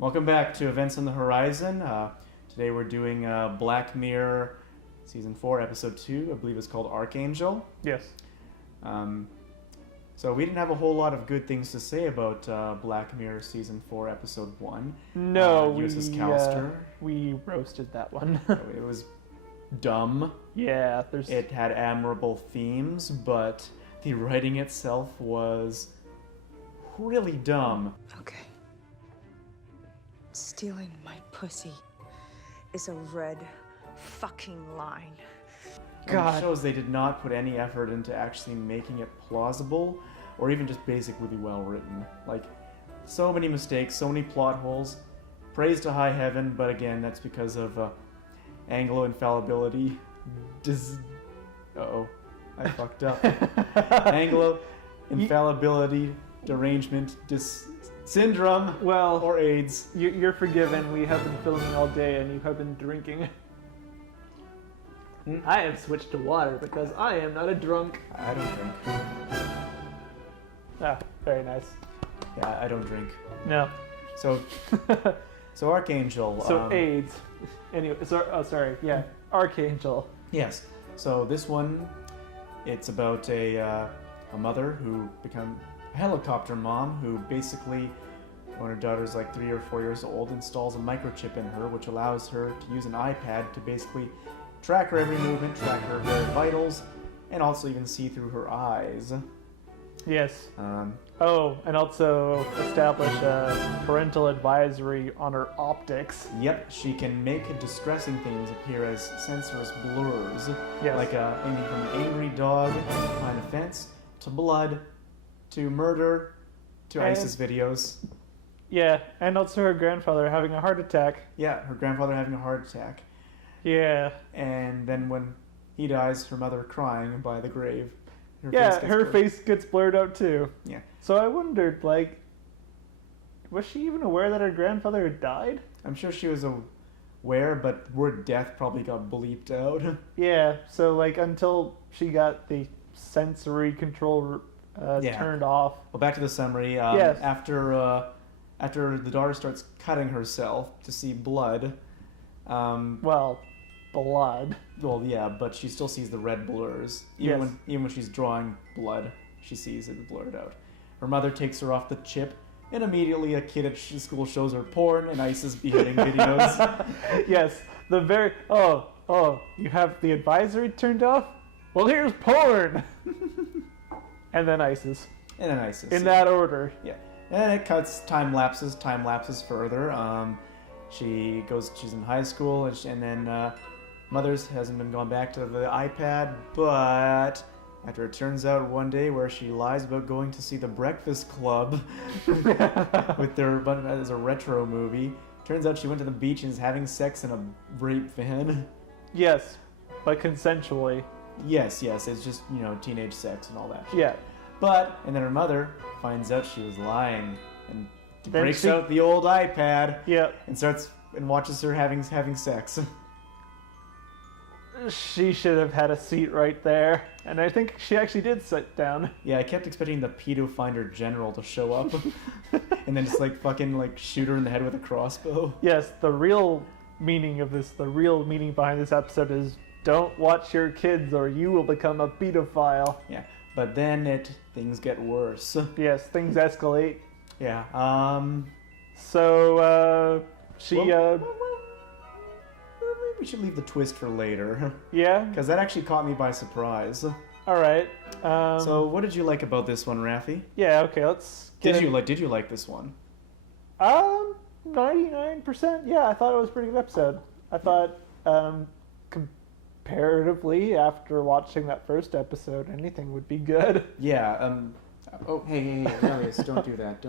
Welcome back to Events on the Horizon. Today we're doing Black Mirror Season 4, Episode 2. I believe it's called Arkangel. Yes. So we didn't have a whole lot of good things to say about Black Mirror Season 4, Episode 1. No, USS Callister. we roasted that one. It was dumb. Yeah, It had admirable themes, but the writing itself was really dumb. Okay. Stealing my pussy is a red fucking line. God. It shows they did not put any effort into actually making it plausible or even just basically well written. Like, so many mistakes, so many plot holes. Praise to high heaven, but again, that's because of Anglo infallibility. Uh-oh, I fucked up. Anglo infallibility, derangement, syndrome, or AIDS. You're forgiven. We have been filming all day and you have been drinking. I have switched to water because I am not a drunk. I don't drink. Ah, very nice. Yeah, I don't drink. No. So Arkangel. So AIDS. Anyway, yeah, Arkangel. Yes. So this one, it's about a mother who become a helicopter mom who basically, when her daughter's like 3 or 4 years old, installs a microchip in her, which allows her to use an iPad to basically track her every movement, track her very vitals, and also even see through her eyes. Yes. And also establish a parental advisory on her optics. Yep, she can make distressing things appear as sensorless blurs. Yes. Like anything from an angry dog behind a fence, to blood, to murder, to ISIS videos. Yeah, and also her grandfather having a heart attack. Yeah, her grandfather having a heart attack. Yeah. And then when he dies, her mother crying by the grave. Her face gets blurred out too. Yeah. So I wondered, like, was she even aware that her grandfather had died? I'm sure she was aware, but word death probably got bleeped out. Yeah, so, like, until she got the sensory control turned off. Well, back to the summary. Yes. After the daughter starts cutting herself to see blood. Blood. Well, yeah, but she still sees the red blurs. Even when she's drawing blood, she sees it blurred out. Her mother takes her off the chip, and immediately a kid at school shows her porn and ISIS beheading videos. Yes, you have the advisory turned off? Well, here's porn! And then ISIS. In that order. Yeah. And it cuts time lapses further. She's in high school, and then mother's hasn't been gone back to the iPad, but after it turns out one day where she lies about going to see The Breakfast Club as a retro movie, turns out she went to the beach and is having sex in a rape van. Yes, but consensually. Yes, it's just, teenage sex and all that shit. Yeah. And then her mother finds out she was lying and breaks out the old iPad. Yeah. And watches her having sex. She should have had a seat right there, and I think she actually did sit down. Yeah, I kept expecting the pedo finder general to show up, and then just fucking shoot her in the head with a crossbow. Yes, the real meaning behind this episode is don't watch your kids or you will become a pedophile. Yeah, but then things get worse. Yes, things escalate. Yeah. Maybe we should leave the twist for later. Yeah? Because that actually caught me by surprise. Alright. So what did you like about this one, Raffi? Yeah, okay, let's Did you like this one? 99%. Yeah, I thought it was a pretty good episode. I thought, comparatively, after watching that first episode, anything would be good. Yeah, hey, Elias, don't do that.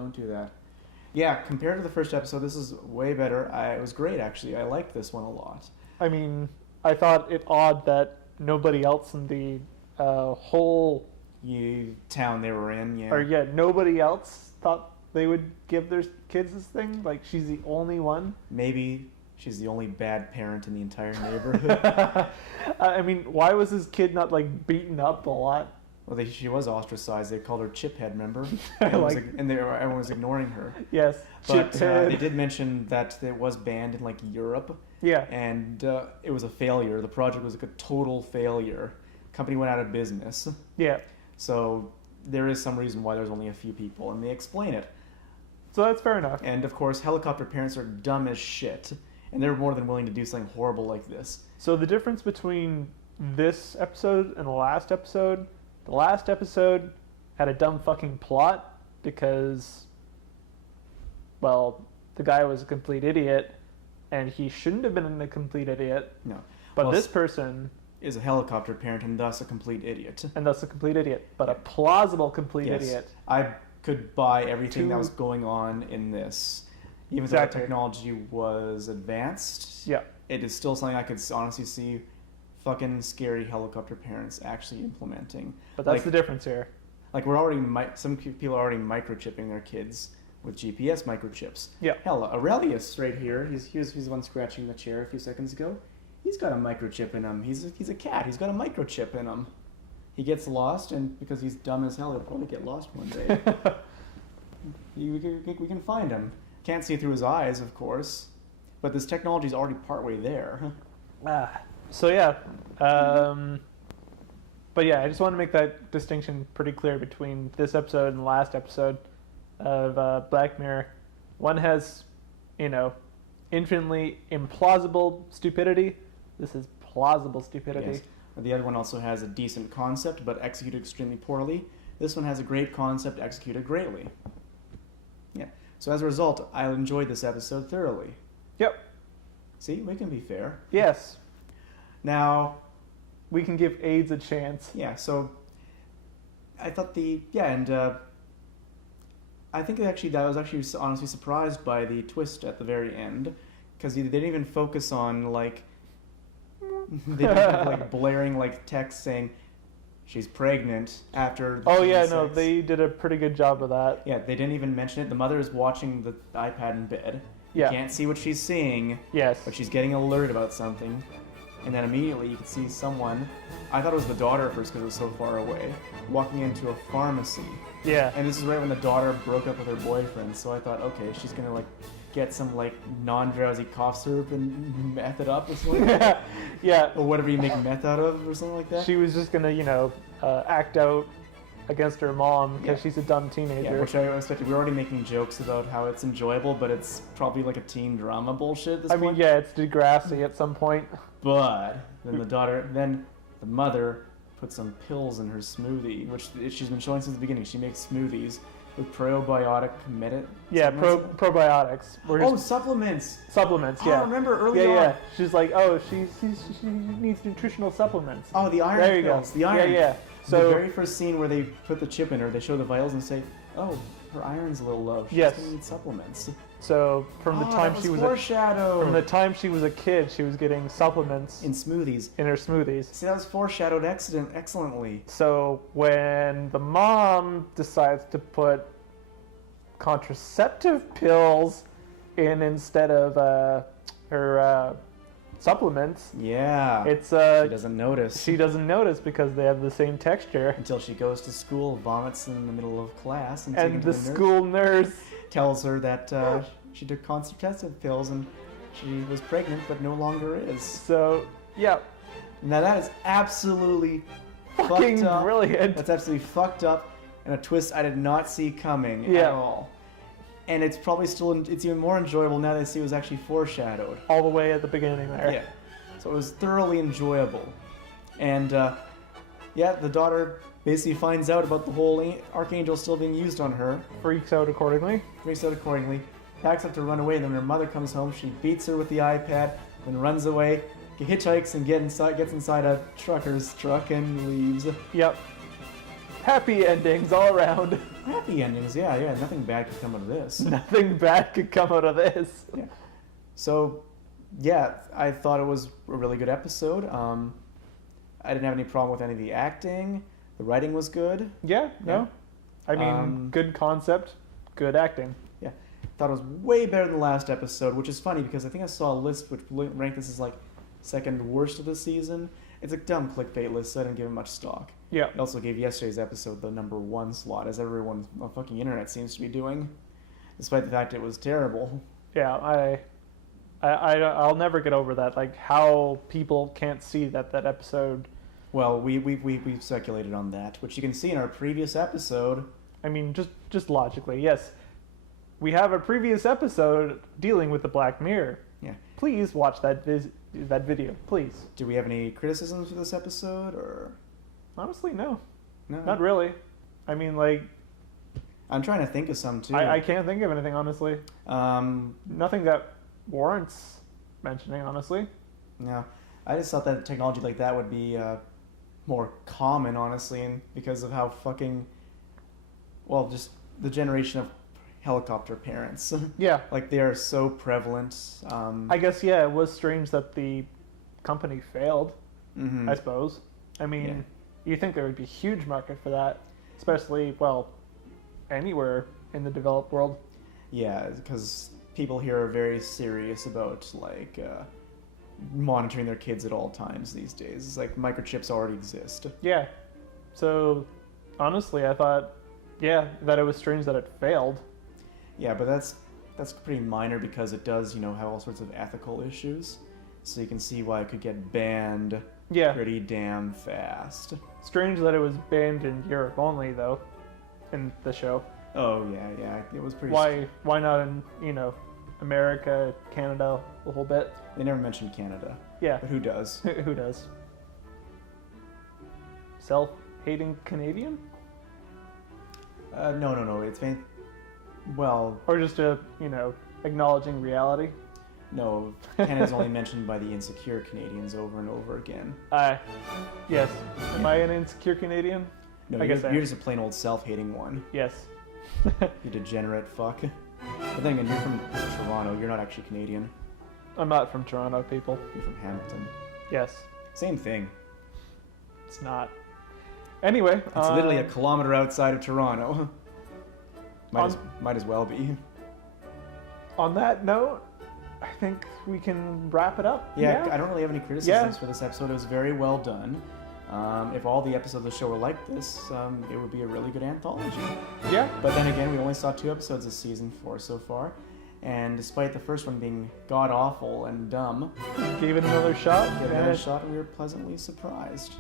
Yeah, compared to the first episode, this is way better. It was great, actually. I liked this one a lot. I mean, I thought it odd that nobody else in the whole town they were in, yeah. Nobody else thought they would give their kids this thing. Like, she's the only one. Maybe she's the only bad parent in the entire neighborhood. I mean, why was his kid not beaten up a lot? Well, she was ostracized. They called her Chiphead, remember? Like- Everyone was ignoring her. Yes. But Chiphead. they did mention that it was banned in like Europe, Yeah. and it was a failure. The project was like a total failure. Company went out of business. Yeah. So there is some reason why there's only a few people, and they explain it. So that's fair enough. And of course, helicopter parents are dumb as shit, and they're more than willing to do something horrible like this. So the difference between this episode and the last episode had a dumb fucking plot because, well, the guy was a complete idiot, and he shouldn't have been a complete idiot. No. But Well, this person is a helicopter parent and thus a complete idiot. and thus a complete idiot, but a plausible complete Yes. idiot. I could buy everything that Two- was going on in this. Even Exactly. though the technology was advanced, Yeah. it is still something I could honestly see fucking scary helicopter parents actually implementing. But that's Like- the difference here. Like we're already, some people are already microchipping their kids with GPS microchips. Yeah. Hell, Aurelius right here, he's the one scratching the chair a few seconds ago. He's got a microchip in him. He's a cat. He's got a microchip in him. He gets lost, and because he's dumb as hell, he'll probably get lost one day. we can find him. Can't see through his eyes, of course, but this technology is already partway there. So yeah, but yeah, I just want to make that distinction pretty clear between this episode and the last episode of Black Mirror. One has, infinitely implausible stupidity. This is plausible stupidity. Yes. The other one also has a decent concept, but executed extremely poorly. This one has a great concept, executed greatly. Yeah. So as a result, I enjoyed this episode thoroughly. Yep. See, we can be fair. Yes. Now, We can give AIDS a chance. yeah, so I thought I think that I was actually honestly surprised by the twist at the very end, because they didn't even focus on like they didn't have, like blaring like text saying she's pregnant after. Oh yeah, no, sex. they did a pretty good job of that. Yeah, they didn't even mention it. The mother is watching the iPad in bed. Yeah. You can't see what she's seeing, Yes. but she's getting alert about something. And then immediately you can see someone, I thought it was the daughter first because it was so far away, walking into a pharmacy. Yeah. And this is right when the daughter broke up with her boyfriend, so I thought, okay, she's gonna like get some like non-drowsy cough syrup and meth it up or something. Yeah. Or whatever you make meth out of or something like that. She was just gonna, act out against her mom because Yeah. she's a dumb Yeah, teenager. which I expected. We're already making jokes about how it's enjoyable, but it's probably like a teen drama bullshit at this I point. mean, yeah, it's Degrassi at some point. But then the mother put some pills in her smoothie, which she's been showing since the beginning. She makes smoothies with probiotic Yeah, supplements. probiotics. We're Oh, just supplements. supplements. Oh, Yeah. I remember early Yeah, on. yeah. She's like, oh, she needs nutritional supplements. Oh, the iron There you pills. go. The iron. Yeah, yeah. The So very first scene where they put the chip in her, they show the vitals and say, "Oh, her iron's a little low. She's Yes. gonna need supplements." from the Oh, time that she was foreshadowed from the time she was a kid, she was getting supplements in smoothies. in her smoothies. See, that was foreshadowed excellently. So when the mom decides to put contraceptive pills in instead of her supplements, Yeah. it's She doesn't notice. she doesn't notice because they have the same texture. Until she goes to school, vomits in the middle of class, and, And taken to the nurse school nurse, tells her that she took contraceptive pills and she was pregnant, but no longer is. so yeah, Now that is absolutely fucking fucked up. brilliant. That's absolutely fucked up, and a twist I did not see coming at Yeah. all. And it's probably it's even more enjoyable now that I see it was actually foreshadowed. All the way at the beginning there. Yeah. So it was thoroughly enjoyable. And the daughter basically finds out about the whole Arkangel still being used on her, Freaks out accordingly. freaks out accordingly, packs up to run away. Then when her mother comes home, she beats her with the iPad, then runs away, hitchhikes and gets inside a trucker's truck and leaves. Yep. Happy endings all around. Happy endings, yeah. Nothing bad could come out of this. Nothing bad could come out of this. Yeah. So, yeah, I thought it was a really good episode. I didn't have any problem with any of the acting. The writing was good. Yeah, no. Yeah. I mean, good concept, good acting. Yeah. Thought it was way better than the last episode, which is funny because I think I saw a list which ranked this as like second worst of the season. It's a dumb clickbait list, so I didn't give it much stock. Yeah. It also gave yesterday's episode the number 1 slot, as everyone on the fucking internet seems to be doing, despite the fact it was terrible. Yeah, I'll never get over that. Like, how people can't see that episode. Well, we've speculated on that, which you can see in our previous episode. I mean, just logically, yes. We have a previous episode dealing with the Black Mirror. Yeah. Please watch that video, please. Do we have any criticisms for this episode, or? Honestly, no. No. Not really. I mean, like... I'm trying to think of some, too. I can't think of anything, honestly. Nothing that warrants mentioning, honestly. No. I just thought that technology like that would be more common, honestly, and because of how fucking... Well, just the generation of helicopter parents. Yeah. Like, they are so prevalent. I guess, yeah, it was strange that the company failed, Mm-hmm. I suppose. I mean, you think there would be a huge market for that, especially, well, anywhere in the developed world. Yeah, because people here are very serious about, like, monitoring their kids at all times these days. It's like microchips already exist. Yeah. So, honestly, I thought, yeah, that it was strange that it failed. Yeah, but that's pretty minor because it does, have all sorts of ethical issues. So you can see why it could get banned Yeah. pretty damn fast. Strange that it was banned in Europe only, though, in the show. Oh, yeah, it was pretty... Why not in, America, Canada, a whole bit? They never mentioned Canada. Yeah. But who does? Who does? Self-hating Canadian? No, it's... Well, Or just acknowledging reality? no, Canada's only mentioned by the insecure Canadians over and over again. Yes. Am I an insecure Canadian? No, I guess I you're am. just a plain old self-hating one. Yes. You degenerate fuck. But then again, you're from Toronto. You're not actually Canadian. I'm not from Toronto, people. You're from Hamilton. Yes. Same thing. It's not. Anyway. It's literally a kilometer outside of Toronto. Might as well be. On that note, I think we can wrap it up. Yeah, I don't really have any criticisms for this episode. It was very well done. If all the episodes of the show were like this, it would be a really good anthology. Yeah. But then again, we only saw 2 episodes of season 4 so far. And despite the first one being god-awful and dumb, Gave it another shot. give it another shot and we were pleasantly surprised.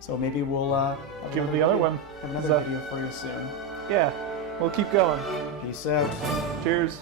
So maybe we'll Give it the other one. have another video for you soon. Yeah. We'll keep going. Peace out. Cheers.